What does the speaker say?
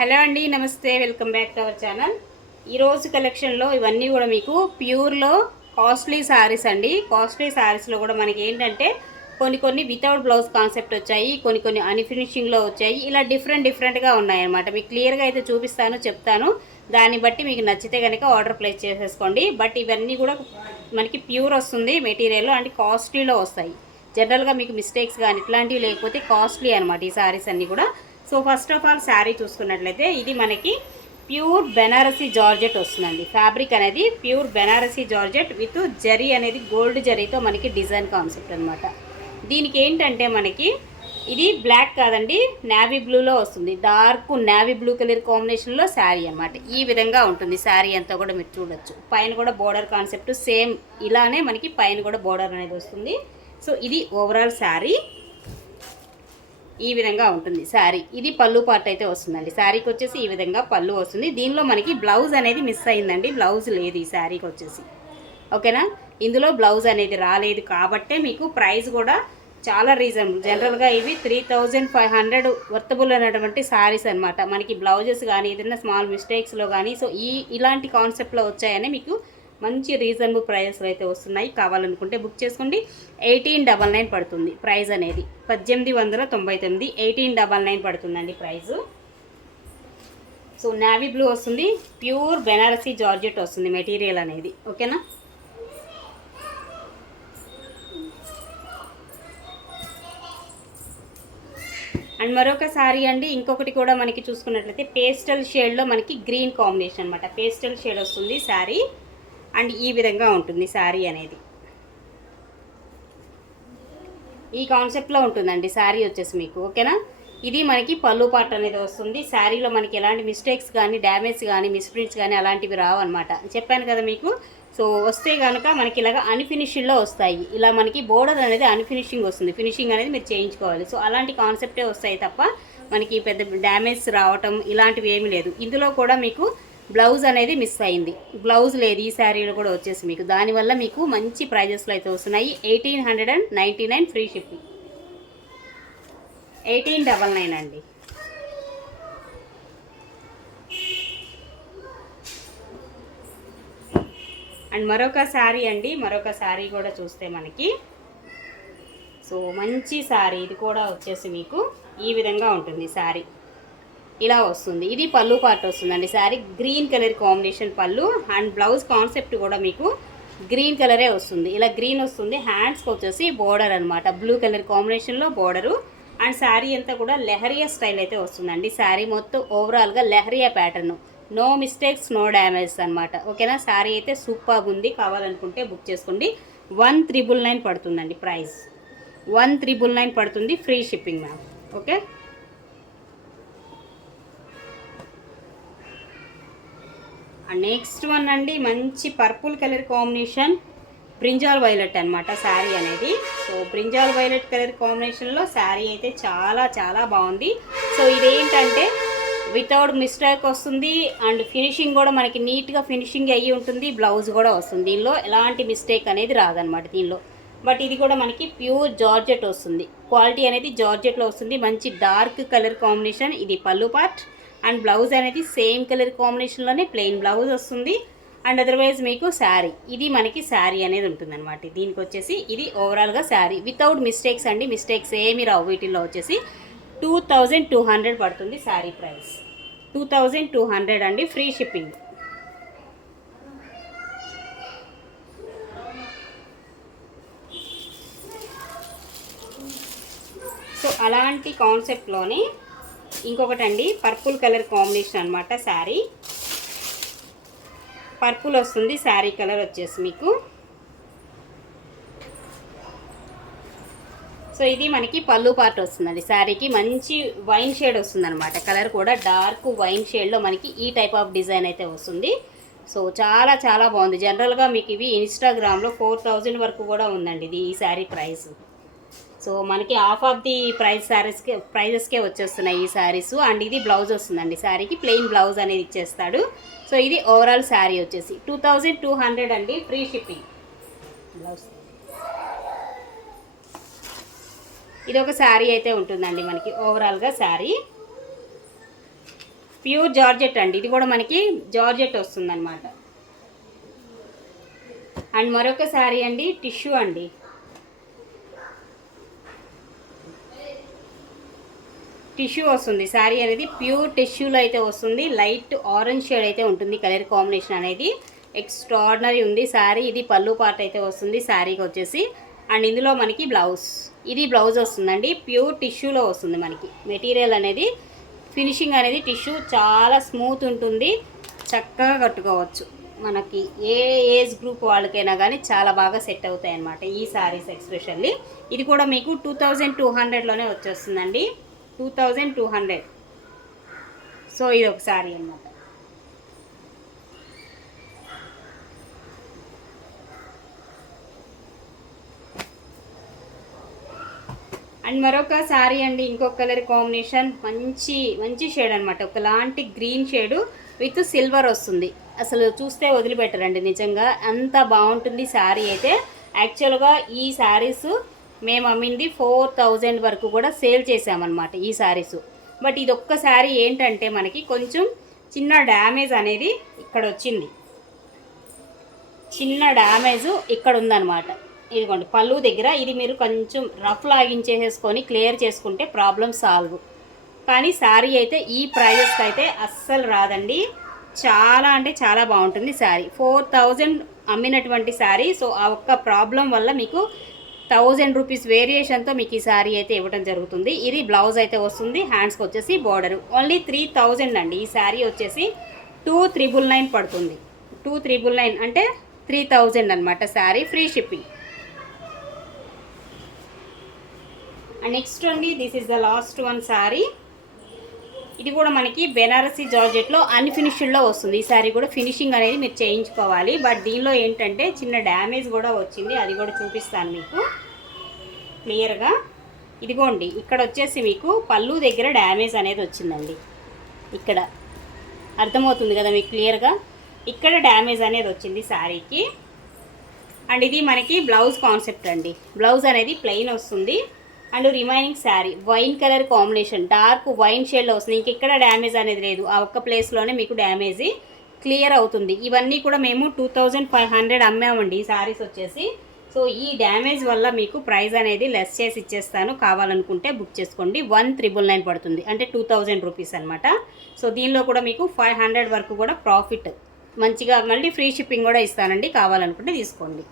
Hello అండి, నమస్తే. Welcome back to our channel. ఈరోజు కలెక్షన్లో ఇవన్నీ కూడా మీకు ప్యూర్లో కాస్ట్లీ శారీస్ అండి. కాస్ట్లీ శారీస్లో కూడా మనకి ఏంటంటే కొన్ని వితౌట్ బ్లౌజ్ కాన్సెప్ట్ వచ్చాయి, కొన్ని అన్ఫినిషింగ్లో వచ్చాయి. ఇలా డిఫరెంట్గా ఉన్నాయన్నమాట. మీకు క్లియర్గా అయితే చూపిస్తాను, చెప్తాను. దాన్ని బట్టి మీకు నచ్చితే కనుక ఆర్డర్ ప్లేస్ చేసేసుకోండి. బట్ ఇవన్నీ కూడా మనకి ప్యూర్ వస్తుంది మెటీరియల్ అండ్ కాస్ట్లీలో వస్తాయి. జనరల్గా మీకు మిస్టేక్స్ కానీ ఇట్లాంటివి లేకపోతే కాస్ట్లీ అనమాట ఈ శారీస్ అన్నీ కూడా. So first of all sari చూసుకున్నట్లయితే ఇది మనకి ప్యూర్ బెనారసీ జార్జెట్ వస్తుందండి. ఫ్యాబ్రిక్ అనేది pure Banarasi georgette with zari అనేది గోల్డ్ జరీతో మనకి డిజైన్ కాన్సెప్ట్ అనమాట. దీనికి ఏంటంటే మనకి ఇది బ్లాక్ కాదండి, నేవీ బ్లూలో వస్తుంది. డార్క్ నేవీ బ్లూ కలర్ కాంబినేషన్లో శారీ అనమాట. ఈ విధంగా ఉంటుంది శారీ అంతా కూడా మీరు చూడొచ్చు. పైన కూడా బోర్డర్ కాన్సెప్ట్ సేమ్ ఇలానే మనకి పైన కూడా బోర్డర్ అనేది వస్తుంది. సో ఇది ఓవరాల్ శారీ ఈ విధంగా ఉంటుంది. శారీ ఇది పళ్ళు పార్ట్ అయితే వస్తుందండి. శారీకి వచ్చేసి ఈ విధంగా పళ్ళు వస్తుంది. దీనిలో మనకి బ్లౌజ్ అనేది మిస్ అయిందండి, బ్లౌజ్ లేదు ఈ శారీకి వచ్చేసి. ఓకేనా, ఇందులో బ్లౌజ్ అనేది రాలేదు కాబట్టే మీకు ప్రైస్ కూడా చాలా రీజనబుల్. జనరల్గా ఇవి 3500 వర్తబుల్ అనేటువంటి శారీస్ అనమాట. మనకి బ్లౌజెస్ కానీ ఏదైనా స్మాల్ మిస్టేక్స్లో కానీ సో ఇలాంటి కాన్సెప్ట్లో వచ్చాయని మీకు మంచి రీజనబుల్ ప్రైజెస్లో అయితే వస్తున్నాయి. కావాలనుకుంటే బుక్ చేసుకోండి. 1899 పడుతుంది ప్రైస్ అనేది. 1899, 1899 పడుతుందండి ప్రైజు. సో నేవీ బ్లూ వస్తుంది, ప్యూర్ బెనారసీ జార్జెట్ వస్తుంది మెటీరియల్ అనేది. ఓకేనా, అండ్ మరొక శారీ అండి. ఇంకొకటి కూడా మనకి చూసుకున్నట్లయితే పేస్టల్ షేడ్లో మనకి గ్రీన్ కాంబినేషన్ అనమాట. పేస్టల్ షేడ్ వస్తుంది శారీ అండ్ ఈ విధంగా ఉంటుంది శారీ అనేది. ఈ కాన్సెప్ట్లో ఉంటుందండి శారీ వచ్చేసి మీకు. ఓకేనా, ఇది మనకి పళ్ళు పార్ట్ అనేది వస్తుంది. శారీలో మనకి ఎలాంటి మిస్టేక్స్ కానీ డ్యామేజ్ కానీ మిస్ప్రింట్స్ కానీ అలాంటివి రావు అనమాట. చెప్పాను కదా మీకు. సో వస్తే కనుక మనకి ఇలాగ అన్ఫినిషింగ్లో వస్తాయి. ఇలా మనకి బోర్డర్ అనేది అన్ఫినిషింగ్ వస్తుంది, ఫినిషింగ్ అనేది మీరు చేయించుకోవాలి. సో అలాంటి కాన్సెప్టే వస్తాయి తప్ప మనకి పెద్ద డ్యామేజ్ రావటం ఇలాంటివి ఏమీ లేదు. ఇందులో కూడా మీకు బ్లౌజ్ అనేది మిస్ అయింది, బ్లౌజ్ లేదు ఈ శారీలో కూడా వచ్చేసి మీకు. దానివల్ల మీకు మంచి ప్రైజెస్లో అయితే వస్తున్నాయి. 1899 ఫ్రీ షిప్పింగ్. 1899 అండి. అండ్ మరొక శారీ అండి, మరొక శారీ కూడా చూస్తే మనకి సో మంచి శారీ. ఇది కూడా వచ్చేసి మీకు ఈ విధంగా ఉంటుంది శారీ. ఇలా వస్తుంది. ఇది పళ్ళు పార్ట్ వస్తుందండి. శారీ గ్రీన్ కలర్ కాంబినేషన్ పళ్ళు అండ్ బ్లౌజ్ కాన్సెప్ట్ కూడా మీకు గ్రీన్ కలరే వస్తుంది. ఇలా గ్రీన్ వస్తుంది. హ్యాండ్స్కి వచ్చేసి బోర్డర్ అనమాట, బ్లూ కలర్ కాంబినేషన్లో బోర్డరు. అండ్ శారీ అంతా కూడా లెహరియా స్టైల్ అయితే వస్తుందండి. శారీ మొత్తం ఓవరాల్గా leheriya pattern, no mistakes no damage అనమాట. ఓకేనా, శారీ అయితే సూపర్గా ఉంది. కావాలనుకుంటే బుక్ చేసుకోండి. 1399 పడుతుందండి ప్రైస్. 1399 పడుతుంది, free shipping ma'am. Okay, next one అండి, మంచి purple colour combination brinjal violet అనమాట శారీ అనేది. సో బ్రింజాల్ వైలెట్ కలర్ కాంబినేషన్లో శారీ అయితే చాలా బాగుంది. సో ఇదేంటంటే వితౌట్ మిస్టేక్ వస్తుంది అండ్ ఫినిషింగ్ కూడా మనకి నీట్గా ఫినిషింగ్ అయ్యి ఉంటుంది. బ్లౌజ్ కూడా వస్తుంది. దీనిలో ఎలాంటి మిస్టేక్ అనేది రాదనమాట దీనిలో. బట్ ఇది కూడా మనకి ప్యూర్ జార్జెట్ వస్తుంది. క్వాలిటీ అనేది జార్జెట్లో వస్తుంది. మంచి డార్క్ కలర్ కాంబినేషన్. ఇది పళ్ళు పార్ట్ అండ్ బ్లౌజ్ అనేది సేమ్ కలర్ కాంబినేషన్లోనే ప్లెయిన్ బ్లౌజ్ వస్తుంది. అండ్ అదర్వైజ్ మీకు శారీ ఇది మనకి శారీ అనేది ఉంటుందన్నమాట. దీనికి వచ్చేసి ఇది ఓవరాల్గా శారీ వితౌట్ మిస్టేక్స్ అండి. మిస్టేక్స్ ఏమి రావు. వీటిల్లో వచ్చేసి 2200 పడుతుంది శారీ ప్రైస్. 2200 అండి, ఫ్రీ షిప్పింగ్. సో అలాంటి కాన్సెప్ట్లోనే ఇంకొకటి అండి, పర్పుల్ కలర్ కాంబినేషన్ అనమాట. శారీ పర్పుల్ వస్తుంది. శారీ కలర్ వచ్చేసి మీకు సో ఇది మనకి పళ్ళు పార్ట్ వస్తుందండి. శారీకి మంచి వైన్ షేడ్ వస్తుంది అనమాట. కలర్ కూడా డార్క్ వైన్ షేడ్లో మనకి ఈ టైప్ ఆఫ్ డిజైన్ అయితే వస్తుంది. సో చాలా బాగుంది. జనరల్గా మీకు ఇవి ఇన్స్టాగ్రామ్లో 4000 వరకు కూడా ఉందండి ఇది ఈ శారీ ప్రైస్. సో మనకి హాఫ్ ఆఫ్ ది ప్రైజెస్కే వచ్చేస్తున్నాయి ఈ శారీస్. అండ్ ఇది బ్లౌజ్ వస్తుందండి. శారీకి ప్లెయిన్ బ్లౌజ్ అనేది ఇచ్చేస్తాడు. సో ఇది ఓవరాల్ శారీ వచ్చేసి 2200 అండి, ఫ్రీ షిప్పింగ్. బ్లౌజ్ ఇది ఒక శారీ అయితే ఉంటుందండి మనకి ఓవరాల్గా శారీ. ప్యూర్ జార్జెట్ అండి, ఇది కూడా మనకి జార్జెట్ వస్తుంది అనమాట. అండ్ మరొక శారీ అండి టిష్యూ అండి, టిష్యూ వస్తుంది. శారీ అనేది ప్యూర్ టిష్యూలో అయితే వస్తుంది. లైట్ ఆరెంజ్ షేడ్ అయితే ఉంటుంది కలర్ కాంబినేషన్ అనేది. ఎక్స్ట్రాడినరీ ఉంది శారీ. ఇది పళ్ళు పార్ట్ అయితే వస్తుంది శారీకి వచ్చేసి. అండ్ ఇందులో మనకి బ్లౌజ్, ఇది బ్లౌజ్ వస్తుందండి. ప్యూర్ టిష్యూలో వస్తుంది మనకి మెటీరియల్ అనేది. ఫినిషింగ్ అనేది టిష్యూ చాలా స్మూత్ ఉంటుంది, చక్కగా కట్టుకోవచ్చు. మనకి ఏ ఏజ్ గ్రూప్ వాళ్ళకైనా కానీ చాలా బాగా సెట్ అవుతాయి అన్నమాట ఈ శారీస్ ఎక్స్పెషల్లీ. ఇది కూడా మీకు 2200లోనే వచ్చేస్తుందండి, 2200. సో ఇది ఒక శారీ అన్నమాట. అండ్ మరొక శారీ అండి, ఇంకొక కలర్ కాంబినేషన్, మంచి మంచి షేడ్ అనమాట. ఒకలాంటి గ్రీన్ షేడు విత్ సిల్వర్ వస్తుంది. అసలు చూస్తే వదిలిపెట్టరండి, నిజంగా అంత బాగుంటుంది శారీ అయితే. యాక్చువల్గా ఈ శారీస్ మేము అమ్మింది 4000 వరకు కూడా సేల్ చేసామన్నమాట ఈ శారీస్. బట్ ఇది ఒక్క శారీ ఏంటంటే మనకి కొంచెం చిన్న డ్యామేజ్ అనేది ఇక్కడ వచ్చింది, చిన్న డ్యామేజ్ ఇక్కడ ఉందన్నమాట. ఇదిగోండి పళ్ళు దగ్గర, ఇది మీరు కొంచెం రఫ్ లాగించేసేసుకొని క్లియర్ చేసుకుంటే ప్రాబ్లం సాల్వ్. కానీ శారీ అయితే ఈ ప్రైజెస్కి అయితే అస్సలు రాదండి. చాలా అంటే చాలా బాగుంటుంది శారీ. 4000 అమ్మినటువంటి శారీ. సో ఆ ఒక్క ప్రాబ్లం వల్ల మీకు 1000 రూపీస్ వేరియేషన్తో మీకు ఈ శారీ అయితే ఇవ్వడం జరుగుతుంది. ఇది బ్లౌజ్ అయితే వస్తుంది, హ్యాండ్స్కి వచ్చేసి బోర్డరు. ఓన్లీ 3000 అండి. ఈ శారీ వచ్చేసి 2399 పడుతుంది. 2399 అంటే 3000 అనమాట sari, free shipping. And next అండి, this is the last one sari. ఇది కూడా మనకి బెనారసీ జార్జెట్లో అన్ఫినిష్డ్లో వస్తుంది. ఈ శారీ కూడా ఫినిషింగ్ అనేది మీరు చేయించుకోవాలి. బట్ దీనిలో ఏంటంటే చిన్న డ్యామేజ్ కూడా వచ్చింది, అది కూడా చూపిస్తాను మీకు క్లియర్గా. ఇదిగోండి ఇక్కడ వచ్చేసి మీకు పళ్ళు దగ్గర డ్యామేజ్ అనేది వచ్చిందండి. ఇక్కడ అర్థమవుతుంది కదా మీకు క్లియర్గా, ఇక్కడ డ్యామేజ్ అనేది వచ్చింది శారీకి. అండ్ ఇది మనకి బ్లౌజ్ కాన్సెప్ట్ అండి. బ్లౌజ్ అనేది ప్లెయిన్ వస్తుంది. And remaining sari wine colour combination, dark wine షేడ్లో వస్తుంది. ఇంకెక్కడ డ్యామేజ్ అనేది లేదు, ఆ ఒక్క ప్లేస్లోనే మీకు డ్యామేజ్ క్లియర్ అవుతుంది. ఇవన్నీ కూడా మేము 2500 అమ్మామండి ఈ శారీస్ వచ్చేసి. సో ఈ డ్యామేజ్ వల్ల మీకు ప్రైస్ అనేది లెస్ చేసి ఇచ్చేస్తాను, కావాలనుకుంటే బుక్ చేసుకోండి. 1999 పడుతుంది, అంటే 2000 రూపీస్ అనమాట. సో దీనిలో కూడా మీకు 500 వరకు కూడా ప్రాఫిట్ మంచిగా, మళ్ళీ ఫ్రీ షిప్పింగ్ కూడా ఇస్తానండి, కావాలనుకుంటే తీసుకోండి.